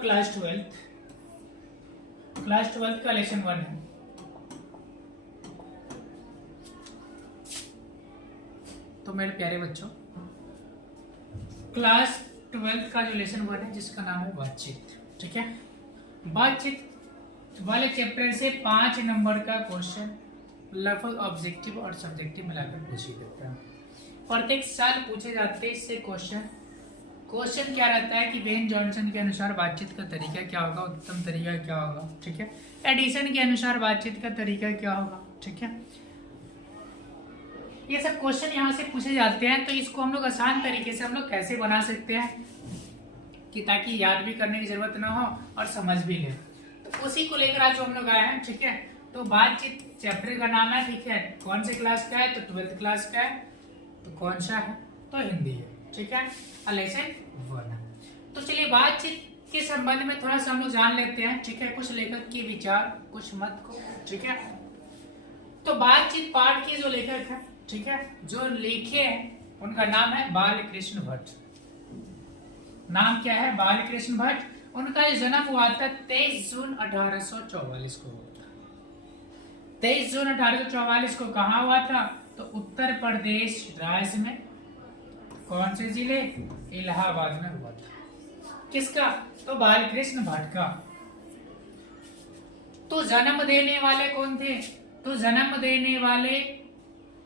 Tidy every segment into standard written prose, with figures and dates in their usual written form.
Class twelfth का lesson 1 है। तो मेरे प्यारे बच्चों, क्लास ट्वेल्थ का जो लेसन 1 है जिसका नाम है बातचीत। ठीक है, बातचीत वाले चैप्टर से 5 नंबर का क्वेश्चन लगभग ऑब्जेक्टिव और सब्जेक्टिव मिलाकर पूछ ही देता है। प्रत्येक साल पूछे जाते हैं इससे क्वेश्चन क्या रहता है कि वेन जॉनसन के अनुसार बातचीत का तरीका क्या होगा, उत्तम तरीका क्या होगा। ठीक है, एडिसन के अनुसार बातचीत का तरीका क्या होगा। ठीक है, ये सब क्वेश्चन यहाँ से पूछे जाते हैं। तो इसको हम लोग आसान तरीके से हम लोग कैसे बना सकते हैं कि ताकि याद भी करने की जरूरत ना हो और समझ भी ले। तो उसी को लेकर आज हम लोग आए हैं। ठीक है, तो बातचीत चैप्टर का नाम है। ठीक है, कौन से क्लास का है, तो 12th क्लास का है। तो कौन सा है, तो हिंदी है। ठीक है, लेसन 1 है। तो चलिए बातचीत के संबंध में थोड़ा सा हम लोग जान लेते हैं। ठीक है, कुछ लेखक के विचार, कुछ मत को। ठीक है, तो बातचीत पाठ के जो लेखक है, ठीक है, जो लिखे हैं उनका नाम है बालकृष्ण भट्ट। नाम क्या है, बालकृष्ण भट्ट। उनका जन्म हुआ था 23 जून 1844 को। 23 जून 1844 को कहाँ हुआ था, तो उत्तर प्रदेश राज्य में कौन से जिले, इलाहाबाद में हुआ था। किसका, तो बालकृष्ण भट्ट का। तो जन्म देने वाले कौन थे, तो जन्म देने वाले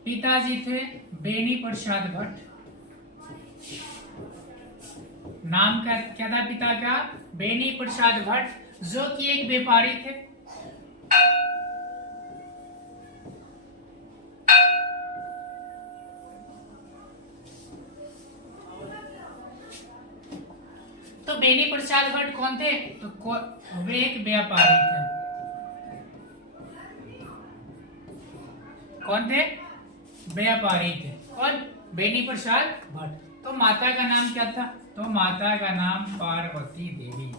पिताजी थे बेनी प्रसाद भट्ट। नाम क्या था पिता का, बेनी प्रसाद भट्ट, जो कि एक व्यापारी थे। तो बेनी प्रसाद भट्ट कौन थे, तो वे एक व्यापारी थे। कौन थे, व्यापारी थे। कौन, बेनी प्रसाद भट्ट। तो माता का नाम क्या था, तो माता का नाम पार्वती देवी।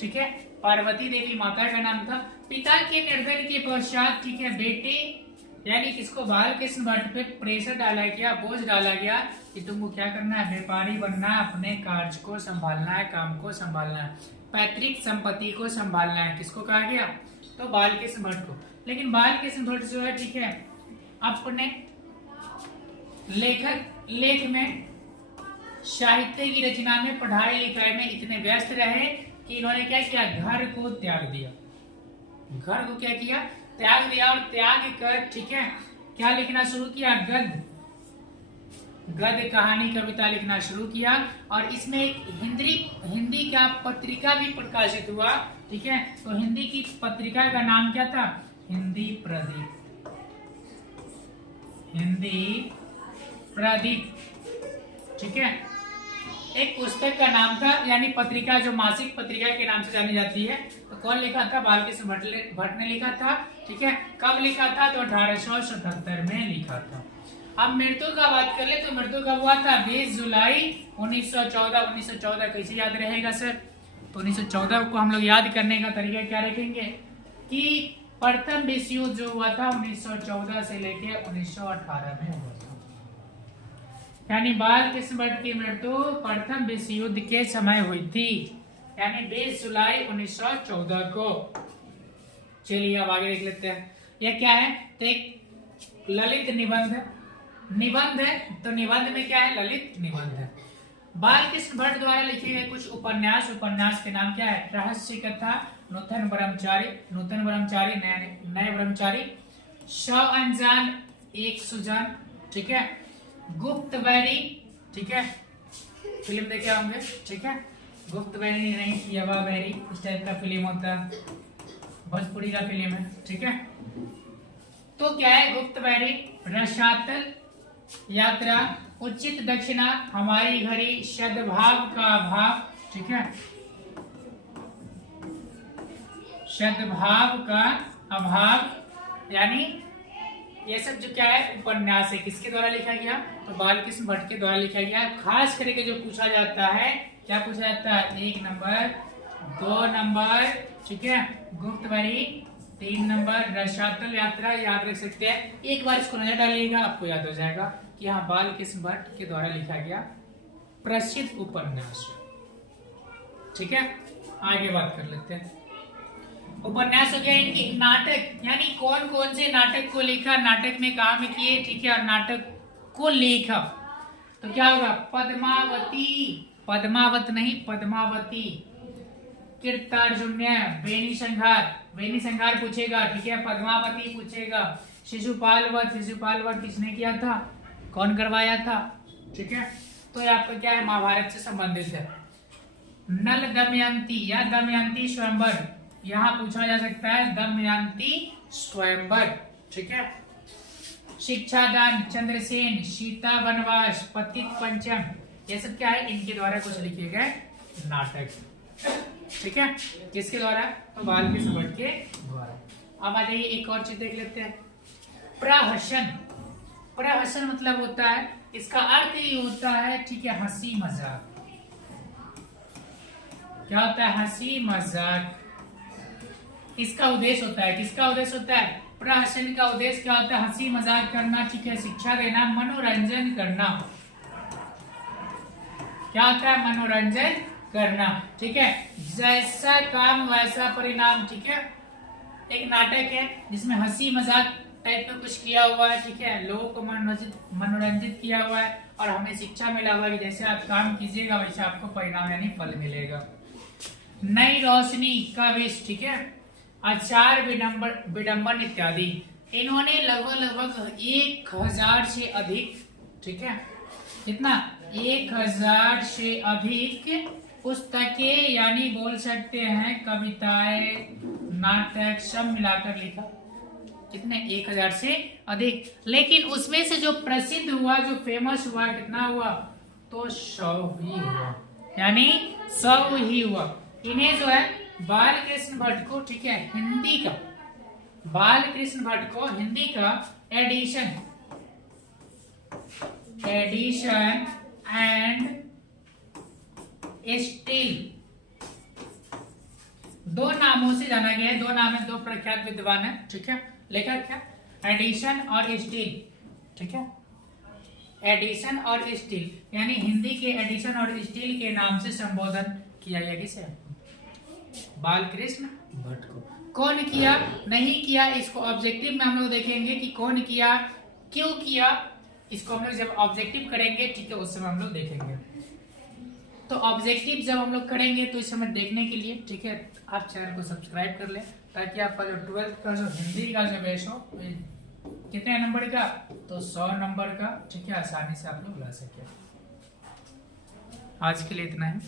ठीक है, पार्वती देवी माता का नाम था। पिता के निर्धन के पश्चात, ठीक है, बेटे यानी किसको, बालकृष्ण भट्ट पे प्रेशर डाला गया, बोझ डाला गया कि तुमको क्या करना है, व्यापारी बनना है, अपने कार्य को संभालना है, काम को संभालना है, पैतृक संपत्ति को संभालना है। किसको कहा गया, तो बालकृष्ण भट्ट को। लेकिन बालकृष्ण भट्ट जो है, ठीक है, अपने लेख में, साहित्य की रचना में, पढ़ाई लिखाई में इतने व्यस्त रहे कि इन्होंने क्या किया, घर को त्याग दिया। घर को क्या किया, त्याग दिया। और त्याग कर, ठीक है, क्या लिखना शुरू किया, गद्य कहानी कविता लिखना शुरू किया। और इसमें एक हिंदी का पत्रिका भी प्रकाशित हुआ। ठीक है, तो हिंदी की पत्रिका का नाम क्या था, हिंदी प्रदीप। ठीक है, एक पुस्तक का नाम था, यानी पत्रिका जो मासिक पत्रिका के नाम से जानी जाती है। तो कौन लिखा था, बालकृष्ण भट्ट ने लिखा था। ठीक है, कब लिखा था, तो 1877 में लिखा था। अब मृत्यु का बात कर ले, तो मृत्यु कब हुआ था, 20 जुलाई 1914। 1914 कैसे याद रहेगा सर, तो 1914 को हम लोग याद करने का तरीका क्या रखेंगे कि प्रथम विश्व युद्ध जो हुआ था 1914 से लेके 1918 में हुआ था। यानी बालकृष्ण भट्ट की मृत्यु प्रथम विश्व युद्ध के समय हुई थी, यानी 20 जुलाई 1914 को। चलिए अब आगे देख लेते हैं, यह क्या है, तो एक ललित निबंध है। तो निबंध में क्या है, ललित निबंध है। बालकृष्ण भट्ट द्वारा लिखे गए कुछ उपन्यास के नाम क्या है, रहस्य कथा, नूतन ब्रह्मचारी, नए ब्रह्मचारी, 100 अनजान एक सुजान। ठीक है, गुप्तवैरी। ठीक है, फिल्म देखे होंगे। ठीक है, गुप्तवैरी नहीं, यवा बैरी, इस टाइप का फिल्म होता है, भोजपुरी का फिल्म है। ठीक है, तो क्या है, गुप्तवैरी, रसातल यात्रा, उचित दक्षिणा, हमारी घड़ी, सद्भाव का अभाव। ठीक है, सद्भाव का अभाव, यानी ये सब जो क्या है, उपन्यास है। किसके द्वारा लिखा गया, तो बालकृष्ण भट्ट के द्वारा लिखा गया। खास करके जो पूछा जाता है, क्या पूछा जाता है, 1 नंबर, 2 नंबर, ठीक है, गुप्तवैरी, 3 नंबर, रसातल यात्रा, याद रख सकते हैं। एक बार इसको नजर डालिएगा, आपको याद हो जाएगा कि यहाँ बालकृष्ण भट्ट के द्वारा लिखा गया प्रसिद्ध उपन्यास। ठीक है, आगे बात कर लेते हैं। उपन्यास हो गया इनकी। नाटक यानी कौन कौन से नाटक को लिखा, नाटक में काम किए, ठीक है, और नाटक को लिखा। तो क्या होगा, पद्मावती, पद्मावत नहीं पद्मावती, कृतार्जुन्य, बेनी संघार, बेनी संघार पूछेगा, ठीक है, पद्मावती पूछेगा, शिशुपाल वध, शिशुपाल वध किसने किया था, कौन करवाया था, ठीक है। तो ये आपका क्या है, महाभारत से संबंधित है। नल दमयंती या दमयंती स्वयंवर, यहाँ पूछा जा सकता है दमयंती स्वयंवर, ठीक है। शिक्षादान, चंद्रसेन, सीता वनवास, पतित पंचम, ये सब क्या है, इनके द्वारा कुछ लिखे गए नाटक, ठीक है, किसके द्वारा, तो बाल के सुभट के द्वारा। अब आ जाइए एक और चीज देख लेते हैं, प्रहसन। प्रहसन मतलब होता है, इसका अर्थ ये होता है, ठीक है, हंसी मजाक। क्या होता है, हंसी मजाक। इसका उद्देश्य होता है, किसका उद्देश्य होता है, प्रहसन का उद्देश्य क्या होता है, हंसी मजाक करना, ठीक है, शिक्षा देना, मनोरंजन करना। क्या होता है, मनोरंजन करना, ठीक है, जैसा काम वैसा परिणाम, ठीक है। एक नाटक है जिसमें हंसी मजाक टाइप में कुछ किया हुआ है, ठीक है, लोगों को मनोरंजित किया हुआ है, और हमें शिक्षा मिला हुआ है कि जैसे आप काम कीजिएगा वैसे आपको परिणाम यानी फल मिलेगा। नई रोशनी का विष, ठीक है, आचार विडंबन इत्यादि। इन्होंने लगभग 1000 से अधिक, ठीक है, कितना, 1000 से अधिक पुस्तकें यानी बोल सकते हैं कविताएं, नाटक सब मिलाकर लिखा। कितने, 1000 से अधिक। लेकिन उसमें से जो प्रसिद्ध हुआ, जो फेमस हुआ, कितना हुआ, तो 100 ही हुआ, यानी 100 ही हुआ। इन्हें जो है बाल कृष्ण भट्ट को, ठीक है, हिंदी का, बाल कृष्ण भट्ट को हिंदी का एडिशन एंड स्टील, दो नामों से जाना गया है, दो नाम है, दो प्रख्यात विद्वान है, ठीक है, लेखक क्या, एडिशन और स्टील, ठीक है, एडिशन और स्टील, यानी हिंदी के एडिशन और स्टील के नाम से संबोधन किया गया, किसे, बालकृष्ण भट्ट को। कौन किया, नहीं किया, इसको ऑब्जेक्टिव में हम लोग देखेंगे कि कौन किया, क्यों किया, इसको हम लोग जब ऑब्जेक्टिव करेंगे, ठीक है, उस समय हम लोग देखेंगे। तो ऑब्जेक्टिव जब हम लोग करेंगे तो इस समय देखने के लिए, ठीक है, आप चैनल को सब्सक्राइब कर लें, ताकि आपका जो 12th का जो हिंदी का जो बेस हो, कितने नंबर का, तो 100 नंबर का, ठीक है, आसानी से आप लोग ला सके। आज के लिए इतना ही।